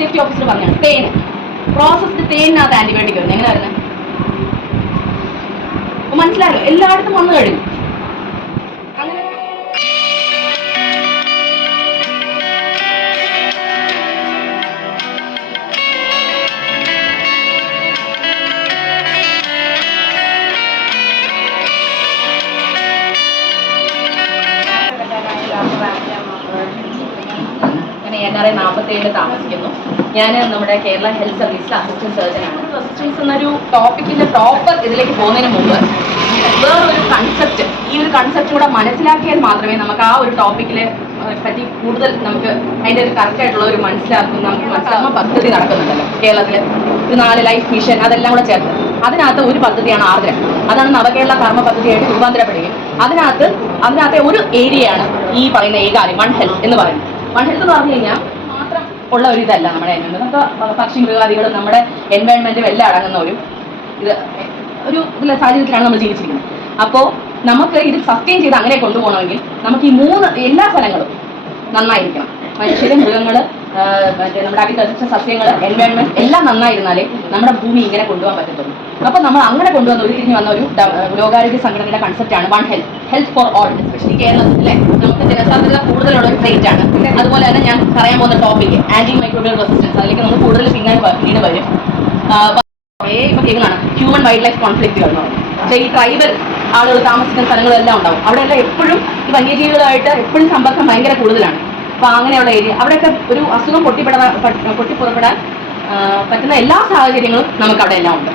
Safety officer പറഞ്ഞാണ്. തേൻ processed തേനിനകത്ത് antibiotic വരുന്നത് എങ്ങനെ വരുന്നത് മനസ്സിലായല്ലോ എല്ലായിടത്തും വന്നു കഴിഞ്ഞു. അങ്ങനെ ഞാൻ എൻ ആർ ഐ നാൽപ്പത്തേഴിൽ താമസിക്കുന്നു ഞാൻ നമ്മുടെ കേരള ഹെൽത്ത് സർവീസ് അസിസ്റ്റന്റ് സർജനാണ് അസിസ്റ്റൻസ് എന്നൊരു ടോപ്പിക്കിന്റെ പ്രോപ്പർ ഇതിലേക്ക് പോകുന്നതിന് മുമ്പ് വേറൊരു കൺസെപ്റ്റ് ഈ ഒരു കൺസെപ്റ്റ് കൂടെ മനസ്സിലാക്കിയാൽ മാത്രമേ നമുക്ക് ആ ഒരു ടോപ്പിക്കിലെ പറ്റി കൂടുതൽ നമുക്ക് അതിന്റെ ഒരു കറക്റ്റ് ആയിട്ടുള്ള ഒരു മനസ്സിലാക്കും നമുക്ക് മനസ്സിലാക്കുന്ന പദ്ധതി നടക്കുന്നുണ്ടല്ലോ കേരളത്തിൽ ഒരു നാല് ലൈഫ് മിഷൻ അതെല്ലാം കൂടെ ചേർത്ത്. അതിനകത്ത് ഒരു പദ്ധതിയാണ് ആർദ്ര. അതാണ് നവകേരള കർമ്മ പദ്ധതിയായിട്ട് രൂപാന്തരപ്പെടുകയും. അതിനകത്ത് അതിനകത്തെ ഒരു ഏരിയയാണ് ഈ പറയുന്ന ഏകാര്യം വൺ ഹെൽത്ത് എന്ന് പറയുന്നത്. വൺ ഹെൽത്ത് എന്ന് പറഞ്ഞു കഴിഞ്ഞാൽ ഉള്ള ഒരു ഇതല്ല നമ്മുടെ നമുക്ക് പക്ഷി മൃഗാദികളും നമ്മുടെ എൻവയോൺമെന്റും എല്ലാം അടങ്ങുന്ന ഒരു ഇത് ഒരു സാഹചര്യത്തിലാണ് നമ്മൾ ജീവിച്ചിരിക്കുന്നത്. അപ്പോൾ നമുക്ക് ഇത് സസ്റ്റെയിൻ ചെയ്ത് അങ്ങനെ കൊണ്ടുപോകണമെങ്കിൽ നമുക്ക് ഈ മൂന്ന് എല്ലാ ഫലങ്ങളും നന്നായിരിക്കണം. മനുഷ്യരും മൃഗങ്ങൾ മറ്റേ നമ്മുടെ അഗ്രികൾച്ചർ സസ്യങ്ങൾ എൻവയോൺമെന്റ് എല്ലാം നന്നായിരുന്നാലേ നമ്മുടെ ഭൂമി ഇങ്ങനെ കൊണ്ടുപോകാൻ പറ്റത്തുള്ളൂ. അപ്പോൾ നമ്മൾ അങ്ങനെ കൊണ്ടുവന്ന ഒരു തിരിഞ്ഞു വന്ന ഒരു ലോകാരോഗ്യ സംഘടനയുടെ കൺസെപ്റ്റാണ് one health health for all especially കേരളത്തിലെ നമുക്ക് ജനസാന്ദ്രത കൂടുതലുള്ള ഒരു ട്രേറ്റ് ആണ്. അതുപോലെ തന്നെ ഞാൻ പറയാൻ പോകുന്ന ടോപ്പിക് ആന്റി മൈക്രോബിയൽ റെസിസ്റ്റൻസ് അതിലേക്ക് നമ്മൾ കൂടുതൽ പിന്നീട് വ- പിന്നീട് വരും. ഇപ്പൊ കേൾക്കുന്നതാണ്. ഹ്യൂമൻ വൈൽഡ് ലൈഫ് കോൺഫ്ലിക്റ്റുകൾ എന്ന് പറയുന്നത് പക്ഷേ ഈ ട്രൈബൽ ആളുകൾ താമസിക്കുന്ന സ്ഥലങ്ങളെല്ലാം ഉണ്ടാവും. അവിടെയെല്ലാം എപ്പോഴും ഈ വന്യജീവികളായിട്ട് എപ്പോഴും സമ്പർക്കം ഭയങ്കര കൂടുതലാണ്. അപ്പോൾ അങ്ങനെയുള്ള ഏരിയ. അവിടെയൊക്കെ ഒരു അസുഖം പൊട്ടിപ്പെടാൻ പൊട്ടിപ്പുറപ്പെടാൻ പറ്റുന്ന എല്ലാ സാഹചര്യങ്ങളും നമുക്ക് അവിടെ എല്ലാം ഉണ്ട്.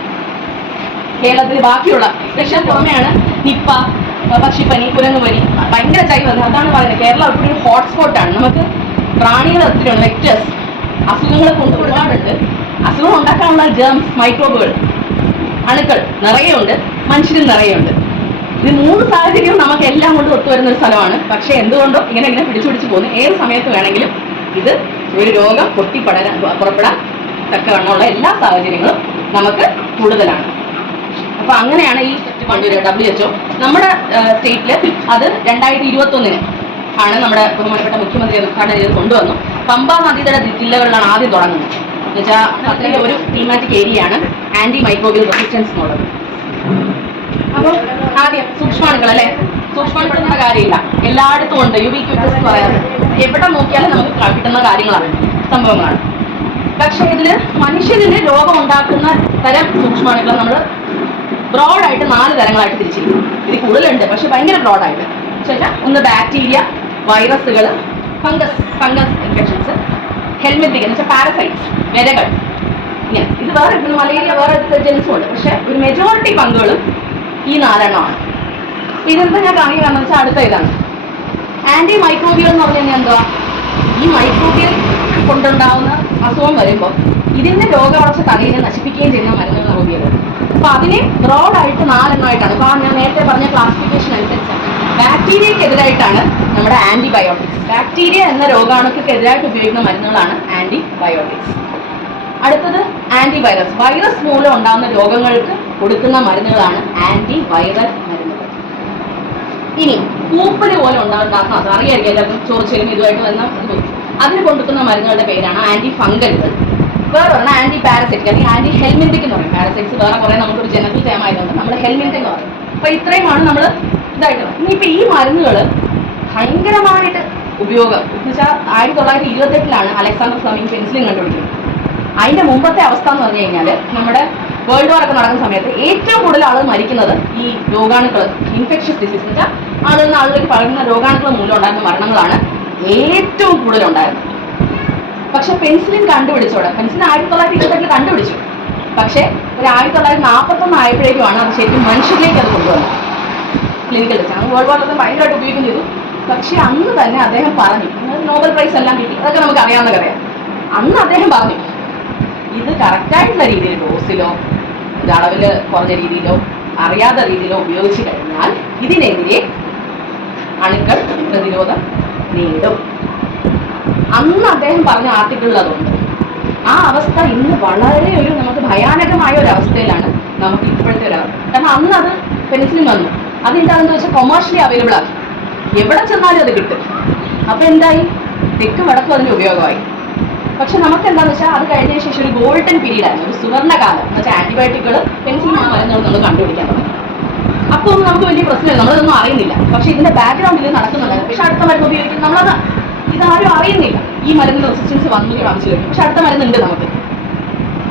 കേരളത്തിൽ ബാക്കിയുള്ള ലക്ഷം പുറമെയാണ് നിപ്പ പക്ഷിപ്പനി കുരങ്ങുപനി ഭയങ്കര ചൈവ്. അതാണ് പറയുന്നത്. കേരളം എപ്പോഴും ഹോട്ട്സ്പോട്ടാണ് നമുക്ക് പ്രാണികൾ ഒത്തിരിയുണ്ട് വെക്ടേഴ്സ് അസുഖങ്ങൾ കൊണ്ട് ഒരുപാടുണ്ട്. അസുഖം ഉണ്ടാക്കാനുള്ള ജേംസ് മൈക്രോബുകൾ അണുക്കൾ നിറയെയുണ്ട് മനുഷ്യരും നിറയെയുണ്ട് ഇത് മൂന്ന് സാഹചര്യവും നമുക്ക് എല്ലാം കൊണ്ട് ഒത്തുവരുന്ന ഒരു സ്ഥലമാണ്. പക്ഷേ എന്തുകൊണ്ടോ ഇങ്ങനെ ഇങ്ങനെ പിടിച്ചു പിടിച്ചു പോകുന്നു. ഏത് സമയത്ത് വേണമെങ്കിലും ഇത് ഒരു രോഗം പൊട്ടിപ്പടരാൻ പുറപ്പെടാൻ തക്കവണ്ണമുള്ള എല്ലാ സാഹചര്യങ്ങളും നമുക്ക് കൂടുതലാണ്. അപ്പൊ അങ്ങനെയാണ് ഈ ഡബ്ല്യു എച്ച്ഒ നമ്മുടെ സ്റ്റേറ്റിൽ അത് രണ്ടായിരത്തി ഇരുപത്തി ഒന്നിന് ആണ് നമ്മുടെ ബഹുമാനപ്പെട്ട മുഖ്യമന്ത്രി ഉദ്ഘാടനം ചെയ്ത് കൊണ്ടുവന്നു. പമ്പ നദീതട ജില്ലകളിലാണ് ആദ്യം തുടങ്ങുന്നത്. എന്നുവെച്ചാൽ ഒരു തീമാറ്റിക് ഏരിയയാണ് ആന്റി മൈക്രോബിയൽ റെസിസ്റ്റൻസ് എന്നുള്ളത്. അപ്പോൾ ആദ്യം സൂക്ഷ്മാണുക്കൾ അല്ലേ സൂക്ഷ്മാണുക്കളുടെ കാര്യമില്ല. എല്ലായിടത്തും ഉണ്ട്. യുബിക്യൂറ്റസ് എന്ന് പറയാറ് എവിടെ നോക്കിയാലും നമുക്ക് കിട്ടുന്ന കാര്യങ്ങളാണ് സംഭവങ്ങളാണ്. പക്ഷേ ഇതിൽ രോഗം രോഗമുണ്ടാക്കുന്ന തരം സൂക്ഷ്മാണുക്കൾ നമ്മൾ ബ്രോഡായിട്ട് നാല് തരങ്ങളായിട്ട് തിരിച്ചിരിക്കും ഇത് കൂടുതലുണ്ട് പക്ഷെ ഭയങ്കര ബ്രോഡായിട്ട് വെച്ചാൽ ഒന്ന് ബാക്ടീരിയ വൈറസുകൾ ഫംഗസ് ഫംഗസ് ഇൻഫെക്ഷൻസ് ഹെൽമെറ്റിക് എന്ന് വെച്ചാൽ പാരസൈറ്റ്സ് വിരകൾ. ഇങ്ങനെ. ഇത് വേറെ മലേറിയ വേറെ ജെൻസും ഉണ്ട് പക്ഷെ ഒരു മെജോറിറ്റി പങ്കുകളും ഈ നാലെണ്ണമാണ്. ഇതെന്താ ഞാൻ കാണിക്കുകയാണെന്ന് വെച്ചാൽ അടുത്ത ഇതാണ്. ആന്റി മൈക്രോബിയൽ എന്ന് പറഞ്ഞാൽ എന്താ? ഈ മൈക്രോബിയൽ കൊണ്ടുണ്ടാവുന്ന അസുഖം വരുമ്പോൾ ഇതിന്റെ രോഗവളർച്ച തലയിൽ നശിപ്പിക്കുകയും ചെയ്യുന്ന മരുന്നുകളാണ് ഉപയോഗിക്കുന്നത് അപ്പൊ അതിനെ ബ്രോഡായിട്ട് നാലെണ്ണമായിട്ടാണ്. ഇപ്പൊ ഞാൻ നേരത്തെ പറഞ്ഞ ക്ലാസിഫിക്കേഷൻ അനുസരിച്ചാണ്. ബാക്ടീരിയക്കെതിരായിട്ടാണ് നമ്മുടെ ആന്റിബയോട്ടിക്സ് ബാക്ടീരിയ എന്ന രോഗാണുക്കെതിരായിട്ട് ഉപയോഗിക്കുന്ന മരുന്നുകളാണ് ആന്റിബയോട്ടിക്സ് അടുത്തത് ആന്റിവൈറസ് വൈറസ് മൂലം ഉണ്ടാകുന്ന രോഗങ്ങൾക്ക് കൊടുക്കുന്ന മരുന്നുകളാണ് ആന്റി വൈറൽ മരുന്നുകൾ. ഇനി പൂപ്പൽ പോലെ ഉണ്ടാകുന്ന അത് അറിയായിരിക്കും എല്ലാവർക്കും ചോദിച്ചാലും ഇതുമായിട്ട് വന്ന അതിന് കൊടുക്കുന്ന മരുന്നുകളുടെ പേരാണ് ആന്റി ഫംഗലുകൾ വേറെ പറഞ്ഞാൽ ആന്റി പാരസൈറ്റിക് അല്ലെങ്കിൽ ആന്റി ഹെൽമെന്റിക് എന്ന് പറയും. പാരസൈറ്റ്സ് വേറെ കുറെ നമുക്കൊരു ജനറൽ ടൈം ആയതുകൊണ്ട് നമ്മൾ ഹെൽമെന്റ് എന്ന് പറയും. അപ്പൊ ഇത്രയുമാണ് നമ്മൾ ഇതായിട്ട് ഇനിയിപ്പോ ഈ മരുന്നുകൾ ഭയങ്കരമായിട്ട് ഉപയോഗം. എന്ന് വെച്ചാൽ ആയിരത്തി തൊള്ളായിരത്തി ഇരുപത്തെട്ടിലാണ് അലക്സാണ്ടർ ഫ്ലമിംഗ് പെൻസിലിൻ കണ്ടുപിടിക്കുന്നത് അതിന്റെ മുമ്പത്തെ അവസ്ഥ എന്ന് പറഞ്ഞു കഴിഞ്ഞാൽ നമ്മുടെ വേൾഡ് വാർക്ക് നടക്കുന്ന സമയത്ത് ഏറ്റവും കൂടുതൽ ആളുകൾ മരിക്കുന്നത് ഈ രോഗാണുക്കൾ ഇൻഫെക്ഷ്യസ് ഡിസീസ് എന്ന് വെച്ചാൽ ആളുകൾ നിന്ന് ആളുകളിലേക്ക് പകരുന്ന രോഗാണുക്കൾ മൂലം ഉണ്ടാകുന്ന മരണങ്ങളാണ് ഏറ്റവും കൂടുതൽ ഉണ്ടായിരുന്നത്. പക്ഷെ പെൻസിലിൻ കണ്ടുപിടിച്ചോടെ പെൻസിലിൻ ആയിരത്തി തൊള്ളായിരത്തി ഇരുപത്തെട്ടിൽ കണ്ടുപിടിച്ചു. പക്ഷേ ഒരു ആയിരത്തി തൊള്ളായിരത്തി നാൽപ്പത്തൊന്ന് ആയപ്പോഴേക്കുമാണ് അത് ശരിക്കും മനുഷ്യരിലേക്ക് അത് കൊണ്ടുവന്നത്. ക്ലിനിക്കൽ അന്ന് വേൾഡ് വാറിലൊക്കെ ഭയങ്കരമായിട്ട് ഉപയോഗിക്കും ചെയ്തു. പക്ഷെ അന്ന് തന്നെ അദ്ദേഹം പറഞ്ഞു നോബൽ പ്രൈസ് എല്ലാം കിട്ടി. അതൊക്കെ നമുക്ക് അറിയാവുന്ന കഥയാണ്. അന്ന് അദ്ദേഹം പറഞ്ഞു ഇത് കറക്റ്റായിട്ടുള്ള രീതിയിൽ ഡോസിലോ അളവിൽ കുറഞ്ഞ രീതിയിലോ അറിയാത്ത രീതിയിലോ ഉപയോഗിച്ച് കഴിഞ്ഞാൽ ഇതിനെതിരെ അണുക്കൾ പ്രതിരോധം നേടും. അന്ന് അദ്ദേഹം പറഞ്ഞ ആർട്ടിക്കിളിൽ അതുണ്ട്. ആ അവസ്ഥ ഇന്ന് വളരെ ഒരു നമുക്ക് ഭയാനകമായ ഒരു അവസ്ഥയിലാണ് നമുക്ക് ഇപ്പോഴത്തെ ഒരു കാരണം അന്ന് അത് പെൻസിലിൻ വന്നു. അത് എന്താണെന്ന് വെച്ചാൽ കൊമേഴ്ഷ്യലി അവൈലബിൾ ആക്കി. എവിടെ ചെന്നാലും അത് കിട്ടും. അപ്പൊ എന്തായി? തെക്കും വടക്കും അതിന്റെ ഉപയോഗമായി. പക്ഷെ നമുക്ക് എന്താണെന്ന് വെച്ചാൽ അത് കഴിഞ്ഞ ശേഷം ഒരു ഗോൾഡൻ പീരീഡ് ആയിരുന്നു. ഒരു സുവർണകാലം. എന്ന് വെച്ചാൽ ആന്റിബയോട്ടിക്കുകൾ പെൻസിൽ മരുന്നുകൾ നമ്മൾ കണ്ടുപിടിക്കാൻ തുടങ്ങി. അപ്പോൾ നമുക്ക് വലിയ പ്രശ്നമില്ല. നമ്മളതൊന്നും അറിയുന്നില്ല. പക്ഷെ ഇതിന്റെ ബാക്ക്ഗ്രൗണ്ടിൽ നടക്കുന്നുണ്ടായിരുന്നു. പക്ഷെ അടുത്ത മരുന്ന് ഉപയോഗിക്കും നമ്മളത് ഇതാരും അറിയുന്നില്ല. ഈ മരുന്നിന് റെസിസ്റ്റൻസ് വന്നു കാണിച്ചു കഴിഞ്ഞു പക്ഷെ അടുത്ത മരുന്നുണ്ട് നമുക്ക്.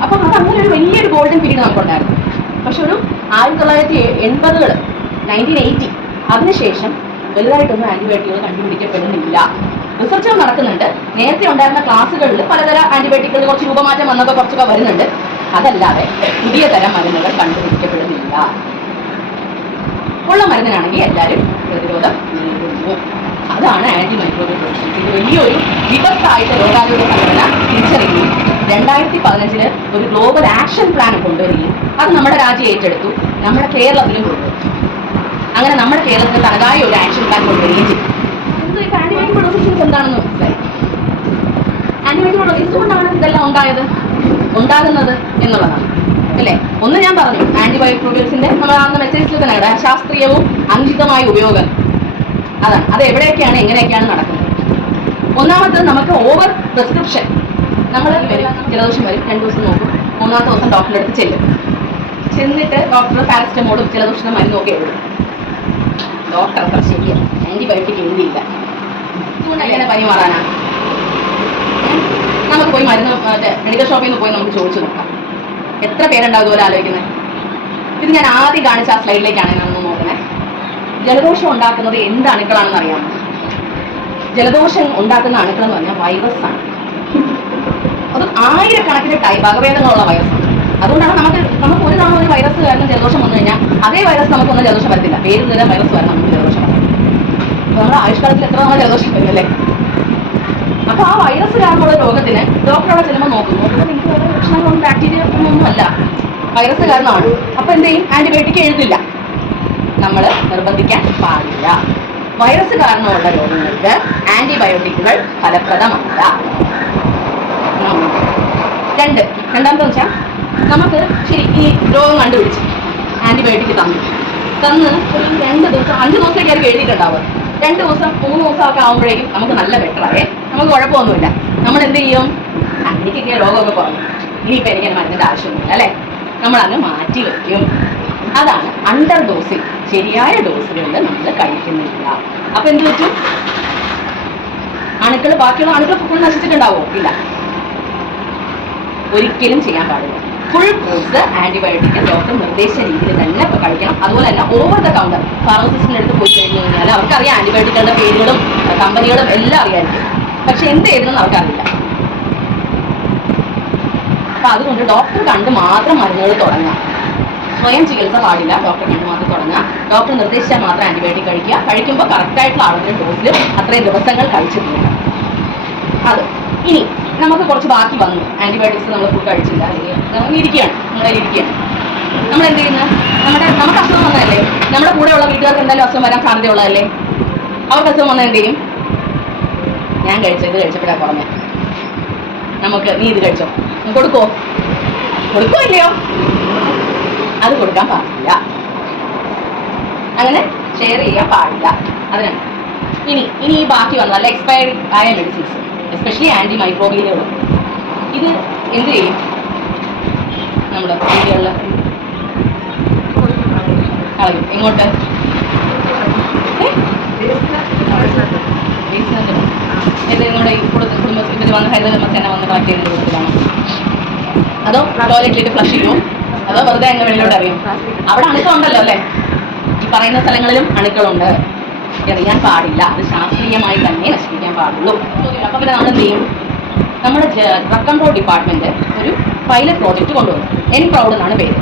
അപ്പം അത് അങ്ങനെ ഒരു വലിയൊരു ഗോൾഡൻ പീരീഡ് നമുക്കുണ്ടായിരുന്നു. പക്ഷെ ഒരു ആയിരത്തി തൊള്ളായിരത്തി എൺപതുകൾ നയന്റീൻ എയ്റ്റി അതിനുശേഷം വലുതായിട്ടൊന്നും ആന്റിബയോട്ടിക്കുകൾ കണ്ടുപിടിക്കപ്പെടുന്നില്ല. റിസർച്ചുകൾ നടക്കുന്നുണ്ട്. നേരത്തെ ഉണ്ടായിരുന്ന ക്ലാസ്സുകളിൽ പലതരം ആന്റിബയോട്ടിക്കുകൾ കുറച്ച് രൂപമാറ്റം വന്നൊക്കെ കുറച്ചൊക്കെ വരുന്നുണ്ട്. അതല്ലാതെ പുതിയ തരം മരുന്നുകൾ കണ്ടുപിടിക്കപ്പെടുന്നില്ല. ഉള്ള മരുന്നിനാണെങ്കിൽ എല്ലാവരും പ്രതിരോധം നേടുന്നു. അതാണ് ആന്റി റെസിസ്റ്റൻസ് ഇത് വലിയൊരു വിപത്തായിട്ട് ലോകാരോഗ്യ സംഘടന തിരിച്ചറിയുകയും രണ്ടായിരത്തി പതിനഞ്ചിൽ ഒരു ഗ്ലോബൽ ആക്ഷൻ പ്ലാൻ കൊണ്ടുവരികയും അത് നമ്മുടെ രാജ്യം ഏറ്റെടുത്തു. നമ്മുടെ കേരളത്തിലും കൊണ്ടുവരും അങ്ങനെ നമ്മുടെ കേരളത്തിൽ തനതായ ഒരു ആക്ഷൻ പ്ലാൻ കൊണ്ടുവരികയും ചെയ്തു. ആന്റിബയോട്ടിക് റെസിസ്റ്റൻസ് എന്താണെന്ന് മനസ്സിലായി ആന്റിബയോട്ടിക് റെസിസ്റ്റൻസ് കൊണ്ടാണ് ഇതെല്ലാം ഉണ്ടായത്? ഉണ്ടാകുന്നത് എന്നുള്ളതാണ്. അല്ലേ? ഒന്ന് ഞാൻ പറഞ്ഞു ആന്റിബയോട്ടിക്സിന്റെ നമ്മൾ ആ മെസ്സേജിൽ തന്നെ കണ്ട ശാസ്ത്രീയവും അങ്കിതമായ ഉപയോഗം. അതാണ്. അത് എവിടെയൊക്കെയാണ് എങ്ങനെയൊക്കെയാണ് നടക്കുന്നത്? ഒന്നാമത്തത് നമുക്ക് ഓവർ പ്രിസ്ക്രിപ്ഷൻ നമ്മൾ ജലദോഷം വരും. രണ്ടു ദിവസം നോക്കും. മൂന്നാമത്തെ ദിവസം ഡോക്ടറുടെ അടുത്ത് ചെല്ലും. ചെന്നിട്ട് ഡോക്ടർ പാരസ്റ്റമോളും ജലദോഷത്തിന്റെ മരുന്നും ഒക്കെ എഴുതും ഡോക്ടർ അത്ര ശരിയാണ് ആന്റിബയോട്ടിക് എഴുതിയില്ല. ഇതുകൊണ്ട് എങ്ങനെ പനി മാറാനാ? നമുക്ക് പോയി മരുന്ന് മെഡിക്കൽ ഷോപ്പിൽ നിന്ന് പോയി നമുക്ക് ചോദിച്ചു നോക്കാം. എത്ര പേരുണ്ടാവും ഇതുപോലെ ആലോചിക്കുന്നത് ഇത് ഞാൻ ആദ്യം കാണിച്ച ആ സ്ലൈഡിലേക്കാണ് ഞാൻ ഒന്ന് നോക്കുന്നത് ജലദോഷം ഉണ്ടാക്കുന്നത് എന്ത് അണുക്കളാണെന്ന് അറിയാമോ? ജലദോഷം ഉണ്ടാക്കുന്ന അണുക്കൾ എന്ന് പറഞ്ഞാൽ വൈറസ് ആണ്. അത് ആയിരക്കണക്കിന് ടൈ വകഭേദങ്ങളുള്ള വൈറസ് അതുകൊണ്ടാണ് നമുക്ക് നമുക്ക് ഒരു തവണ ഒരു വൈറസ് കാരണം ജലദോഷം വന്നു കഴിഞ്ഞാൽ അതേ വൈറസ് നമുക്കൊന്നും ജലദോഷം വരത്തില്ല. പേര് വൈറസ് വരണം നമുക്ക് ജലദോഷം നമ്മുടെ ആയുഷ്കാലത്തിൽ എത്ര നമ്മൾ ജലദോഷം അപ്പൊ ആ വൈറസ് കാരണമുള്ള രോഗത്തിന് ഡോക്ടറോടെ ചെല്ലുമ്പോൾ നോക്കും. നോക്കുമ്പോൾ നിങ്ങൾക്ക് വേറെ ലക്ഷണങ്ങളൊന്നും ബാക്ടീരിയ ഒന്നും അല്ല വൈറസ് കാരണമാണ് അപ്പൊ എന്ത് ചെയ്യും? ആന്റിബയോട്ടിക് എഴുതില്ല. നമ്മൾ നിർബന്ധിക്കാൻ പാടില്ല. വൈറസ് കാരണമുള്ള രോഗങ്ങൾക്ക് ആന്റിബയോട്ടിക്കുകൾ ഫലപ്രദമല്ല. രണ്ട്. രണ്ടാമത്തെ വെച്ചാൽ നമുക്ക് ശരി ഈ രോഗം കണ്ടുപിടിച്ച് ആന്റിബയോട്ടിക് തന്നു. തന്ന് ഒരു രണ്ട് ദിവസം അഞ്ച് ദിവസത്തേക്ക് ആയിരിക്കും എഴുതിയിട്ടുണ്ടാവുക. രണ്ട് ദിവസം മൂന്ന് ദിവസം ഒക്കെ ആകുമ്പോഴേക്കും നമുക്ക് നല്ല ബെറ്ററായേ നമുക്ക് കുഴപ്പമൊന്നുമില്ല. നമ്മൾ എന്ത് ചെയ്യും? എനിക്കൊക്കെ രോഗമൊക്കെ കുറഞ്ഞു. ഇനിയിപ്പോൾ എനിക്ക് മരുന്നിന്റെ ആവശ്യമൊന്നുമില്ല അല്ലേ? നമ്മൾ അങ്ങ് മാറ്റി വയ്ക്കും അതാണ് അണ്ടർ ഡോസിൽ ശരിയായ ഡോസുകളിൽ നമ്മൾ കഴിക്കുന്നില്ല. അപ്പൊ എന്ത് പറ്റും? അണുക്കൾ ബാക്കിയുള്ള അണുക്കൾ ഫുൾ നശിച്ചിട്ടുണ്ടാവോ? ഇല്ല. ഒരിക്കലും ചെയ്യാൻ പാടില്ല. ഫുൾ കോഴ്സ് ആന്റിബയോട്ടിക് ഡോക്ടർ നിർദ്ദേശ രീതിയിൽ തന്നെ കഴിക്കണം. അതുപോലെ തന്നെ ഓവർ ദ കൗണ്ടർ ഫാർമസിസ്റ്റിന്റെ അടുത്ത് പോയി കഴിഞ്ഞു കഴിഞ്ഞാൽ അവർക്കറിയാം ആന്റിബയോട്ടിക്കുകളുടെ പേരുകളും കമ്പനികളും എല്ലാം അറിയാമായിരിക്കും പക്ഷെ എന്ത് ചെയ്തെന്ന് അവർക്കറിയില്ല. അപ്പൊ അതുകൊണ്ട് ഡോക്ടർ കണ്ട് മാത്രം മരുന്നുകൾ തുടങ്ങാം. സ്വയം ചികിത്സ പാടില്ല ഡോക്ടർ കണ്ട് മാത്രം തുടങ്ങാം. ഡോക്ടർ നിർദ്ദേശിച്ചാൽ മാത്രം ആന്റിബയോട്ടിക് കഴിക്കുക. കഴിക്കുമ്പോൾ കറക്റ്റായിട്ടുള്ള അളവിലും ഡോസിലും അത്രയും ദിവസങ്ങൾ കഴിച്ചിട്ടുണ്ട് അത്. ഇനി നമുക്ക് കുറച്ച് ബാക്കി വന്നു. ആന്റിബയോട്ടിക്സ് നമ്മൾ ഫുഡ് കഴിച്ചില്ല. അല്ലെങ്കിൽ നമ്മൾ ഇരിക്കുകയാണ്. നമ്മളതിൽ ഇരിക്കുകയാണ്. നമ്മൾ എന്ത് ചെയ്യുന്നത് നമ്മുടെ നമുക്ക് അസുഖം വന്നതല്ലേ? നമ്മുടെ കൂടെയുള്ള വീട്ടുകാർക്ക് എന്തായാലും അസുഖം വരാൻ സാധ്യതയുള്ളതല്ലേ? അവർക്ക് അസുഖം വന്നാൽ എന്ത് ചെയ്യും? ഞാൻ കഴിച്ചത് കഴിച്ചപ്പോഴാണ് കുറഞ്ഞ നമുക്ക് നീ ഇത് കഴിച്ചോ. കൊടുക്കോ കൊടുക്കോ ഇല്ലയോ? അത് കൊടുക്കാൻ പാടില്ല. അങ്ങനെ ഷെയർ ചെയ്യാൻ പാടില്ല. അതിനാണ്. ഇനി ഇനി ഈ ബാക്കി വന്നു. അല്ല ആയ മെഡിസിൻസ് എസ്പെഷ്യലി ആന്റി മൈക്രോബിയലുകൾ ഇത് എന്ത് ചെയ്യും? നമ്മുടെ വീടുകളിൽ കളയും. എങ്ങോട്ട്? ഇത് നമ്മുടെ കുടുംബ കുടുംബശ്രീ ഇവർ വന്ന് വന്ന് പാർട്ടി ചെയ്യുന്ന അതോ ടോയ്ലറ്റിലേക്ക് ഫ്ലഷ് ചെയ്യുമോ അതോ വെറുതെ അങ്ങ് വെളിയിലോട്ട് അറിയും അവിടെ അണുക്കളുണ്ടല്ലോ അല്ലേ? ഈ പറയുന്ന സ്ഥലങ്ങളിലും അണുക്കളുണ്ട്. എറിയാൻ പാടില്ല. അത് ശാസ്ത്രീയമായി തന്നെ നശിപ്പിക്കാൻ പാടുള്ളൂ. അപ്പൊ പിന്നെ നമ്മൾ എന്ത് ചെയ്യും? നമ്മുടെ ഡ്രഗ് കൺട്രോൾ ഡിപ്പാർട്ട്മെന്റ് ഒരു പൈലറ്റ് പ്രോജക്റ്റ് കൊണ്ടുവന്നു. എൻ പ്രൗഡ് എന്നാണ് പേര്.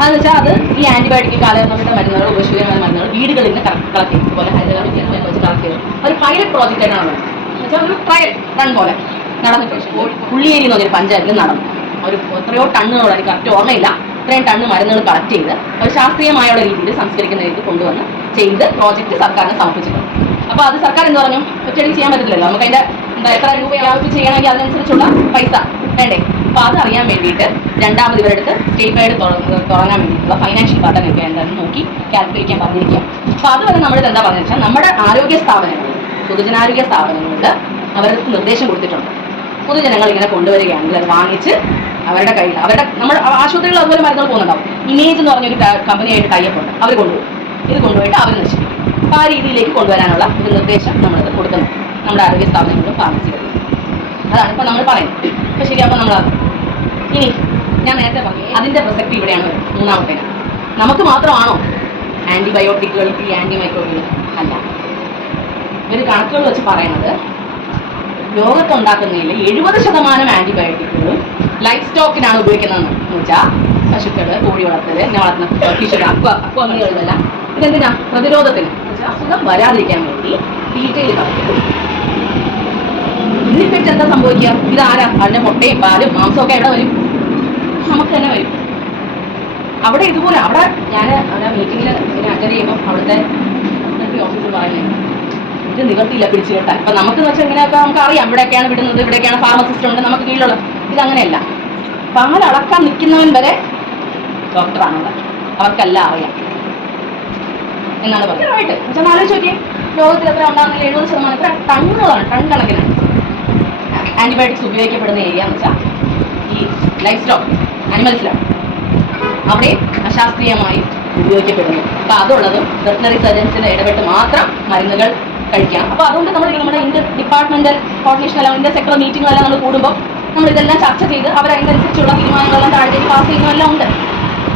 അതെന്ന് വെച്ചാൽ അത് ഈ ആന്റിബയോട്ടിക് കാലഘട്ട മരുന്നുകൾ ഉപശീലമായ മരുന്നുകൾ വീടുകളിൽ നിന്ന് കളക്ട് ചെയ്യും. ഇതുപോലെ ഹൈദരാബാദ് കളക്ട് ചെയ്തു ഒരു പൈലറ്റ് പ്രോജക്റ്റ് ആയിട്ടാണ് എന്നുവെച്ചാൽ ഒരു ട്രയൽ റൺ പോലെ നടന്നിട്ട് പുള്ളിയേരി എന്ന് പറഞ്ഞൊരു പഞ്ചായത്തിൽ നടന്നു. ഒരു എത്രയോ ടണ്ണുകളോട് എനിക്ക് കറക്റ്റ് ഓർമ്മയില്ല. ഇത്രയും ടണ്ണ് മരുന്നുകൾ കളക്ട് ചെയ്ത് ഒരു ശാസ്ത്രീയമായുള്ള രീതിയിൽ സംസ്കരിക്കുന്ന രീതിയിൽ കൊണ്ടുവന്ന് ചെയ്ത് പ്രോജക്റ്റ് സർക്കാരിന് സമർപ്പിച്ചിട്ടുണ്ട്. അപ്പോൾ അത് സർക്കാർ എന്ന് പറഞ്ഞു ഒറ്റയടിക്ക് ചെയ്യാൻ പറ്റത്തില്ലല്ലോ. നമുക്ക് അതിന്റെ എന്താ എത്ര രൂപ രൂപയാവും ചെയ്യണമെങ്കിൽ അതിനനുസരിച്ചുള്ള പൈസ വേണ്ടേ? അപ്പോൾ അത് അറിയാൻ വേണ്ടിയിട്ട് രണ്ടാമത് ഇവരെടുത്ത് സ്റ്റേറ്റ് ബാഡ് തുടങ്ങാൻ വേണ്ടിയിട്ടുള്ള ഫൈനാൻഷ്യൽ പാർട്ടൺ ഒക്കെ എന്താണെന്ന് നോക്കി കാൽക്കുലേറ്റ് ചെയ്യാൻ പറഞ്ഞിരിക്കാം അപ്പോൾ അതുവരെ നമ്മളിത് എന്താ പറഞ്ഞു വെച്ചാൽ നമ്മുടെ ആരോഗ്യ സ്ഥാപനങ്ങൾ പൊതുജനാരോഗ്യ സ്ഥാപനങ്ങളിൽ അവർക്ക് നിർദ്ദേശം കൊടുത്തിട്ടുണ്ട്. പൊതുജനങ്ങൾ ഇങ്ങനെ കൊണ്ടുവരികയാണെങ്കിൽ അത് വാങ്ങിച്ച് അവരുടെ കയ്യിൽ അവരുടെ നമ്മൾ ആശുപത്രികൾ അതുപോലെ മരുന്നുകൾ പോകുന്നുണ്ടാവും. ഇമേജ് എന്ന് പറഞ്ഞൊരു കമ്പനിയായിട്ട് ഉണ്ട്. അവർ കൊണ്ടുപോകും. ഇത് കൊണ്ടുപോയിട്ട് അവർ നശിപ്പിക്കും. ആ രീതിയിലേക്ക് കൊണ്ടുവരാനുള്ള ഒരു നിർദ്ദേശം നമ്മളത് കൊടുക്കുന്നു. നമ്മുടെ ആരോഗ്യ സ്ഥാപനങ്ങളും ഫാർമസികളും അതാണ് ഇപ്പം നമ്മൾ പറയുന്നത്. അപ്പോൾ ശരി അപ്പോൾ നമ്മൾ ഇനി ഞാൻ നേരത്തെ പറഞ്ഞു അതിന്റെ പ്രസക്തി ഇവിടെയാണ് വരുന്നത് മൂന്നാമത്തേന് നമുക്ക് മാത്രമാണോ ആന്റിബയോട്ടിക്കുകൾ ഈ ആന്റി മൈക്രോബികൾ അല്ല. ഒരു കണക്കുകൾ വെച്ച് പറയുന്നത് ലോകത്തുണ്ടാക്കുന്നതിൽ എഴുപത് ശതമാനം ആന്റിബയോട്ടിക്കുകളും ലൈഫ് സ്റ്റോക്കിനാണ് ഉപയോഗിക്കുന്നതെന്ന് വെച്ചാൽ പശുക്കൾ കോഴി വളർത്തൽ എന്നെ വളർത്തുന്ന ഫിഷ് അക്വ ഇതെന്തിനാ പ്രതിരോധത്തിന്. എന്ന് അസുഖം വരാതിരിക്കാൻ വേണ്ടി തീറ്റയിൽ പറയും. ഇതിനെപ്പറ്റി എന്താ സംഭവിക്കുക? ഇതാരാ? അതിന്റെ മുട്ടയും പാലും മാംസമൊക്കെ എവിടെ വരും? നമുക്ക് തന്നെ വരും. അവിടെ ഇതുപോലെ അവിടെ ഞാൻ അവിടെ മീറ്റിങ്ങിൽ ഇങ്ങനെ അറ്റൻഡ് ചെയ്യുമ്പോൾ അവിടുത്തെ ഓഫീസിൽ പറയുന്നത്. ഇത് നിവർത്തിയില്ല പിടിച്ചു കേട്ടാൽ. ഇപ്പൊ നമുക്ക് വെച്ചാൽ ഇങ്ങനെയൊക്കെ നമുക്ക് അറിയാം ഇവിടെയൊക്കെയാണ് വിടുന്നത് ഇവിടെയൊക്കെയാണ് ഫാർമസിസ്റ്റ് ഉണ്ട് നമുക്ക് കീഴിലുള്ള. ഇതങ്ങനെയല്ല. പാൽ അളക്കാൻ നിൽക്കുന്നവൻ വരെ ഡോക്ടറാണ് അവിടെ അവർക്കെല്ലാം അറിയാം. എന്നാണ് പറയുന്നത് പക്ഷെ ആലോചിച്ച് നോക്കിയേ. ലോകത്തിൽ എത്ര ഉണ്ടാകുന്ന എഴുപത് ശതമാനം എത്ര ടണ്ണുകളാണ് ടൺ കണക്കിന് ആന്റിബയോട്ടിക്സ് ഉപയോഗിക്കപ്പെടുന്ന ഏരിയ എന്ന് വെച്ചാൽ ഈ ലൈഫ് സ്റ്റോക്ക് അനിമൽസിലാണ് അവിടെ അശാസ്ത്രീയമായി ഉപയോഗിക്കപ്പെടുന്നു. അപ്പോൾ അതുള്ളത് വെറ്റിനറി സർജൻസിന്റെ ഇടപെട്ട് മാത്രം മരുന്നുകൾ കഴിക്കാം. അപ്പോൾ അതുകൊണ്ട് നമ്മൾ നമ്മുടെ ഇന്റർ ഡിപ്പാർട്ട്മെന്റൽ കോർഡിനേഷൻ അല്ല ഇന്റർ സെക്ടർ മീറ്റിംഗുകളെല്ലാം നമ്മൾ കൂടുമ്പോൾ നമ്മൾ ഇതെല്ലാം ചർച്ച ചെയ്ത് അവരതിനനുസരിച്ചുള്ള തീരുമാനങ്ങളെല്ലാം താഴേക്ക് പാസ് ചെയ്യുന്നതെല്ലാം ഉണ്ട്.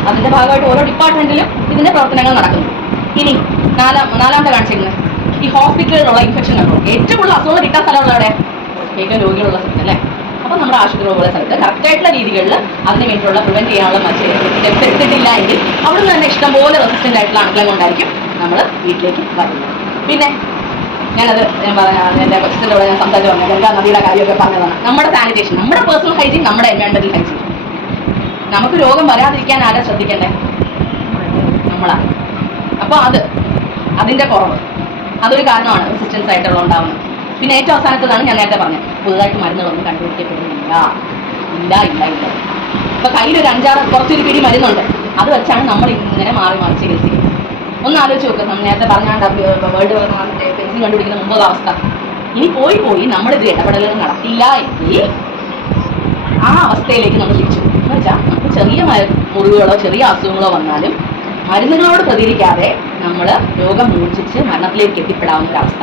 അതിന്റെ ഭാഗമായിട്ട് ഓരോ ഡിപ്പാർട്ട്മെന്റിലും ഇതിന്റെ പ്രവർത്തനങ്ങൾ നടക്കുന്നു. ഇനി നാലാം നാലാമത്തെ കാണിച്ചിരുന്നത് ഈ ഹോസ്പിറ്റലിലുള്ള ഇൻഫെക്ഷൻ ഏറ്റവും കൂടുതൽ അസുഖങ്ങൾ കിട്ടാൻ സ്ഥലമുള്ള അവിടെ ഏറ്റവും രോഗികളുള്ള സ്ഥലത്ത് അല്ലേ അപ്പോൾ നമ്മുടെ ആശുപത്രി പോലെ സ്ഥലത്ത് കറക്റ്റായിട്ടുള്ള രീതികളിൽ അതിന് വേണ്ടിയിട്ടുള്ള പ്രിവെന്റ് ചെയ്യാനുള്ള മറ്റ് സ്റ്റെപ്സ് എടുത്തിട്ടില്ല എങ്കിൽ അവിടെ നിന്ന് തന്നെ ഇഷ്ടംപോലെ റെസിസ്റ്റന്റ് ആയിട്ടുള്ള അണുക്കളെ കൊണ്ടായിരിക്കും നമ്മൾ വീട്ടിലേക്ക് വരുന്നത്. പിന്നെ ഞാനത് ഞാൻ പറഞ്ഞ എന്റെ കൊച്ചിന്റെ കൂടെ ഞാൻ സംസാരിച്ച് പറഞ്ഞു ഗംഗാ നദിയുടെ കാര്യമൊക്കെ പറഞ്ഞതാണ്. നമ്മുടെ സാനിറ്റേഷൻ നമ്മുടെ പേഴ്സണൽ ഹൈജീൻ നമ്മുടെ എൻവയോൺമെന്റൽ ഹൈജീൻ നമുക്ക് രോഗം വരാതിരിക്കാൻ ആരാ ശ്രദ്ധിക്കണ്ടേ? നമ്മളാണ് അപ്പോൾ അത് അതിന്റെ കുറവ്. അതൊരു കാരണമാണ് റെസിസ്റ്റൻസ് ആയിട്ടുള്ള ഉണ്ടാവുന്നത്. പിന്നെ ഏറ്റവും അവസാനത്തതാണ് ഞാൻ നേരത്തെ പറഞ്ഞത്. പുതുതായിട്ട് മരുന്നുകളൊന്നും കണ്ടുപിടിക്കപ്പെടുന്നില്ല. ഇല്ല ഇല്ല ഇല്ല. ഇപ്പൊ കയ്യിൽ ഒരു അഞ്ചാറ് കുറച്ചൊരു പിടി മരുന്നുണ്ട്. അത് വെച്ചാണ് നമ്മൾ ഇങ്ങനെ മാറി മാറി ചികിത്സിക്കുന്നത്. ഒന്ന് ആലോചിച്ച് നോക്കുക നമ്മൾ നേരത്തെ പറഞ്ഞാണ്ട് വേൾഡ് പെൻസിൽ കണ്ടുപിടിക്കുന്ന മുമ്പത് അവസ്ഥ. ഇനി പോയി പോയി നമ്മളിത് ഇടപെടലുകൾ നടത്തിയില്ല എങ്കിൽ ആ അവസ്ഥയിലേക്ക് നമ്മൾ തിരിച്ചു. എന്ന് വെച്ചാൽ നമുക്ക് ചെറിയ മുറിവുകളോ ചെറിയ അസുഖങ്ങളോ വന്നാലും മരുന്നുകളോട് പ്രതികരിക്കാതെ നമ്മൾ രോഗം മൂർച്ഛിച്ച് മരണത്തിലേക്ക് എത്തിപ്പെടാവുന്ന ഒരു അവസ്ഥ.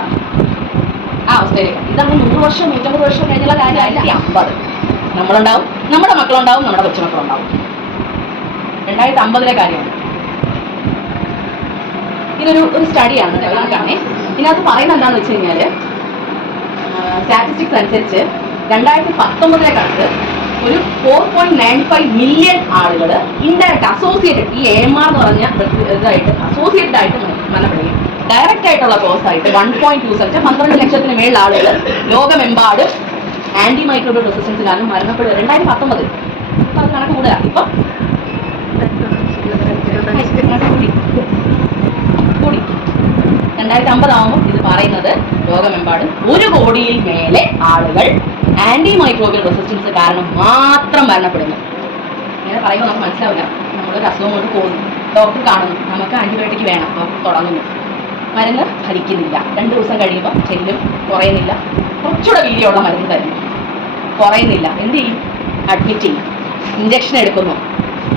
ആ അവസ്ഥയിലേക്ക്. ഇതാണ് നൂറ് വർഷം നൂറ്റമ്പത് വർഷം കഴിഞ്ഞുള്ള കാര്യമല്ല അമ്പത്. നമ്മളുണ്ടാവും നമ്മുടെ മക്കളുണ്ടാവും നമ്മുടെ കൊച്ചുമക്കളുണ്ടാവും. രണ്ടായിരത്തി അമ്പതിലെ കാര്യമാണ്. ഇതൊരു ഒരു സ്റ്റഡിയാണ് കാണേ ഇതിനകത്ത് പറയുന്നത് എന്താണെന്ന് വെച്ച് കഴിഞ്ഞാൽ സ്റ്റാറ്റിസ്റ്റിക്സ് അനുസരിച്ച് രണ്ടായിരത്തി പത്തൊമ്പതിലെ കണക്ക് ഒരു four point nine five million ആളുകൾ ഇൻഡയറക്റ്റ് അസോസിയേറ്റഡ് ഈ എം ആർ എന്ന് പറഞ്ഞ ഇതായിട്ട് അസോസിയേറ്റഡ് ആയിട്ട് മരണപ്പെടുകയും ഡയറക്റ്റ് ആയിട്ടുള്ള കോഴ്സ് ആയിട്ട് വൺ പോയിന്റ് ടു സെവൻ പന്ത്രണ്ട് ലക്ഷത്തിന് മേളിൽ ആളുകൾ ലോകമെമ്പാടും ആന്റി മൈക്രോബിയൽ റെസിസ്റ്റൻസ് കാരണം മരണപ്പെടുക. രണ്ടായിരത്തി പത്തൊമ്പതിൽ. ഇപ്പൊ അത് കണക്ക് കൂടുതലാണ് ഇപ്പം? കൂടി. രണ്ടായിരത്തി അമ്പതാവുമ്പോൾ ഇത് പറയുന്നത് ലോകമെമ്പാടും ഒരു കോടിയിൽ മേലെ ആളുകൾ ആന്റി മൈക്രോബിയൽ റെസിസ്റ്റൻസ് കാരണം മാത്രം മരണപ്പെടുന്നു ഇങ്ങനെ പറയുമ്പോൾ നമുക്ക് മനസ്സിലാവില്ല. നമ്മളൊരു അസുഖം കൊണ്ട് പോകുന്നു. ഡോക്ടർ കാണുന്നു. നമുക്ക് ആന്റിബയോട്ടിക് വേണം. ഡോക്ടർ തുടങ്ങുന്നു. മരുന്ന് ഫലിക്കുന്നില്ല. രണ്ട് ദിവസം കഴിയുമ്പോൾ ചെല്ലും കുറയുന്നില്ല. കുറച്ചുകൂടെ വീതിയുള്ള മരുന്ന് തരുന്നു. കുറയുന്നില്ല. എന്ത് ചെയ്യും? അഡ്മിറ്റ് ചെയ്യും. ഇഞ്ചക്ഷൻ എടുക്കുന്നു.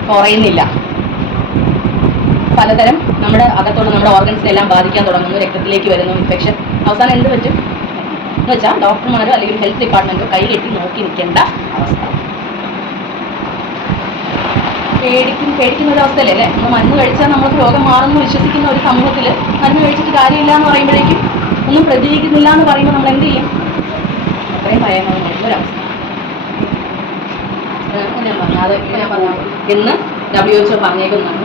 കുറയുന്നില്ല. പലതരം നമ്മുടെ അകത്തുള്ള നമ്മുടെ ഓർഗൻസിനെല്ലാം ബാധിക്കാൻ തുടങ്ങുന്നു. രക്തത്തിലേക്ക് വരുന്നു. ഇൻഫെക്ഷൻ അവസാനം എന്ത് പറ്റും? എന്ന് വെച്ചാൽ ഡോക്ടർമാരോ അല്ലെങ്കിൽ ഹെൽത്ത് ഡിപ്പാർട്ട്മെന്റോ കൈ കെട്ടി നോക്കി നിൽക്കേണ്ട അവസ്ഥ. പേടിക്കും പേടിക്കുന്ന ഒരു അവസ്ഥയല്ലേ അല്ലേ? നമ്മൾ മരുന്ന് കഴിച്ചാൽ നമുക്ക് രോഗം മാറുമെന്ന് വിശ്വസിക്കുന്ന ഒരു സമൂഹത്തിൽ മരുന്ന് കഴിച്ചിട്ട് കാര്യമില്ല എന്ന് പറയുമ്പോഴേക്കും ഒന്നും പ്രതികരിക്കുന്നില്ല എന്ന് പറയുമ്പോൾ നമ്മൾ എന്ത് ചെയ്യും? അത്രയും ഭയമായിട്ടുള്ള ഒരവസ്ഥ എന്ന് ഡബ്ല്യു എച്ച് പറഞ്ഞേക്കുന്നതാണ്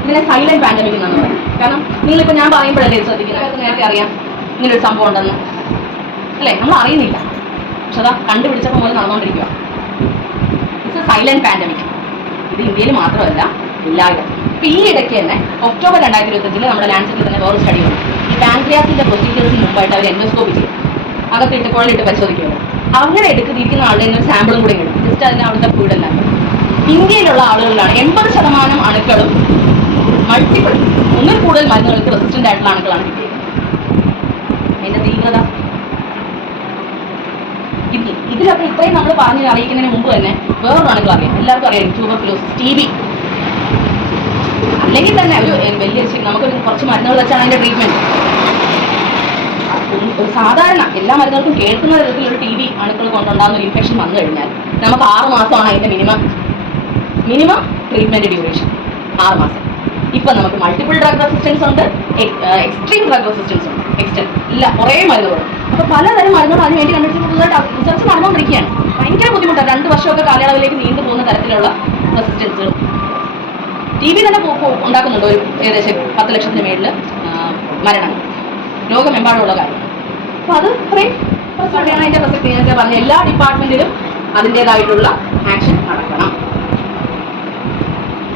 ഇതിനെ സൈലന്റ് പാൻഡമിക് എന്നാണ് പറയുന്നത്. കാരണം നിങ്ങളിപ്പോൾ ഞാൻ പറയുമ്പോഴല്ലേ ശ്രദ്ധിക്കുന്നത്? നേരത്തെ അറിയാം ഇങ്ങനൊരു സംഭവം ഉണ്ടെന്ന്. അല്ലേ? നമ്മൾ അറിയുന്നില്ല പക്ഷെ അതാ കണ്ടുപിടിച്ചപ്പോൾ മുതൽ നടന്നുകൊണ്ടിരിക്കുക ഇറ്റ്സ് എ സൈലന്റ് പാൻഡമിക് ഇത് ഇന്ത്യയിൽ മാത്രമല്ല എല്ലായിടത്തും. ഇപ്പൊ ഈ ഇടയ്ക്ക് തന്നെ ഒക്ടോബർ രണ്ടായിരത്തി ഇരുപത്തഞ്ചിൽ നമ്മുടെ ലാൻഡ്സിൽ തന്നെ വേറൊരു സ്റ്റഡി വന്നു. ഈ പാൻക്രിയാസിന്റെ പ്രൊസീജിയേഴ്സിന് മുമ്പായിട്ട് അവർ എൻഡോസ്കോപ്പ് ചെയ്യും അകത്തിട്ട് കുഴലിട്ട് പരിശോധിക്കുമല്ലോ അങ്ങനെ എടുക്കുന്നിരിക്കുന്ന ആളുടെ ഒരു സാമ്പിളും കൂടി കിട്ടും. ജസ്റ്റ് അതിന് അവിടുത്തെ ഫുഡെല്ലാം ഇന്ത്യയിലുള്ള ആളുകളിലാണ് എൺപത് ശതമാനം അണുക്കളും മൾട്ടിപ്പിൾ ഒന്നിൽ കൂടുതൽ മരുന്നുകൾക്ക് റെസിസ്റ്റന്റ് ആയിട്ടുള്ള അണുക്കളാണ് കിട്ടിയത് അതിന്റെ തീവ്രത ഇതിലൊക്കെ ഇത്രയും നമ്മൾ പറഞ്ഞ് അറിയിക്കുന്നതിന് മുമ്പ് തന്നെ വേറൊരു ആളുകൾ അറിയാം. എല്ലാവർക്കും അറിയാം ട്യൂബർക്ലോസിസ് ടി ബി അല്ലെങ്കിൽ തന്നെ ഒരു വലിയ നമുക്കൊരു കുറച്ച് മരുന്നുകൾ വെച്ചാണ് അതിന്റെ ട്രീറ്റ്മെന്റ് ഒരു സാധാരണ എല്ലാ മരുന്നുകൾക്കും കേൾക്കുന്ന തരത്തിലൊരു ടി ബി അണുക്കൾ കൊണ്ടുണ്ടാകുന്ന ഒരു ഇൻഫെക്ഷൻ വന്നു കഴിഞ്ഞാൽ നമുക്ക് ആറ് മാസമാണ് അതിന്റെ മിനിമം മിനിമം ട്രീറ്റ്മെന്റ് ഡ്യൂറേഷൻ ആറ് മാസം. ഇപ്പൊ നമുക്ക് മൾട്ടിപ്പിൾ ഡ്രഗ് റെസിസ്റ്റൻസ് ഉണ്ട് എക്സ്ട്രീം ഡ്രഗ് റെസിസ്റ്റൻസ് ഉണ്ട്. എക്സ്റ്റൻ ഇല്ല കുറേ മരുന്നുകളുണ്ട് അപ്പൊ പലതരം മരുന്നുകൾ അതിന് വേണ്ടി കണ്ടുപിടിച്ച് പുതുതായിട്ട് റിസർച്ച് നടന്നുകൊണ്ടിരിക്കുകയാണ്. ഭയങ്കര ബുദ്ധിമുട്ടാണ്. രണ്ട് വർഷമൊക്കെ കാലയളവിലേക്ക് നീണ്ടു പോകുന്ന തരത്തിലുള്ള റെസിസ്റ്റൻസുകൾ ടി വി തന്നെ ഉണ്ടാക്കുന്നുണ്ട് ഒരു ഏകദേശം പത്ത് ലക്ഷത്തിന് മേളിൽ മരണം ലോകമെമ്പാടുമുള്ള കാര്യം അപ്പോൾ അത് ഇത്രയും പ്രസക്തിയാണ് പ്രസക്തി പറഞ്ഞ എല്ലാ ഡിപ്പാർട്ട്മെന്റിലും അതിന്റെതായിട്ടുള്ള ആക്ഷൻ നടക്കണം.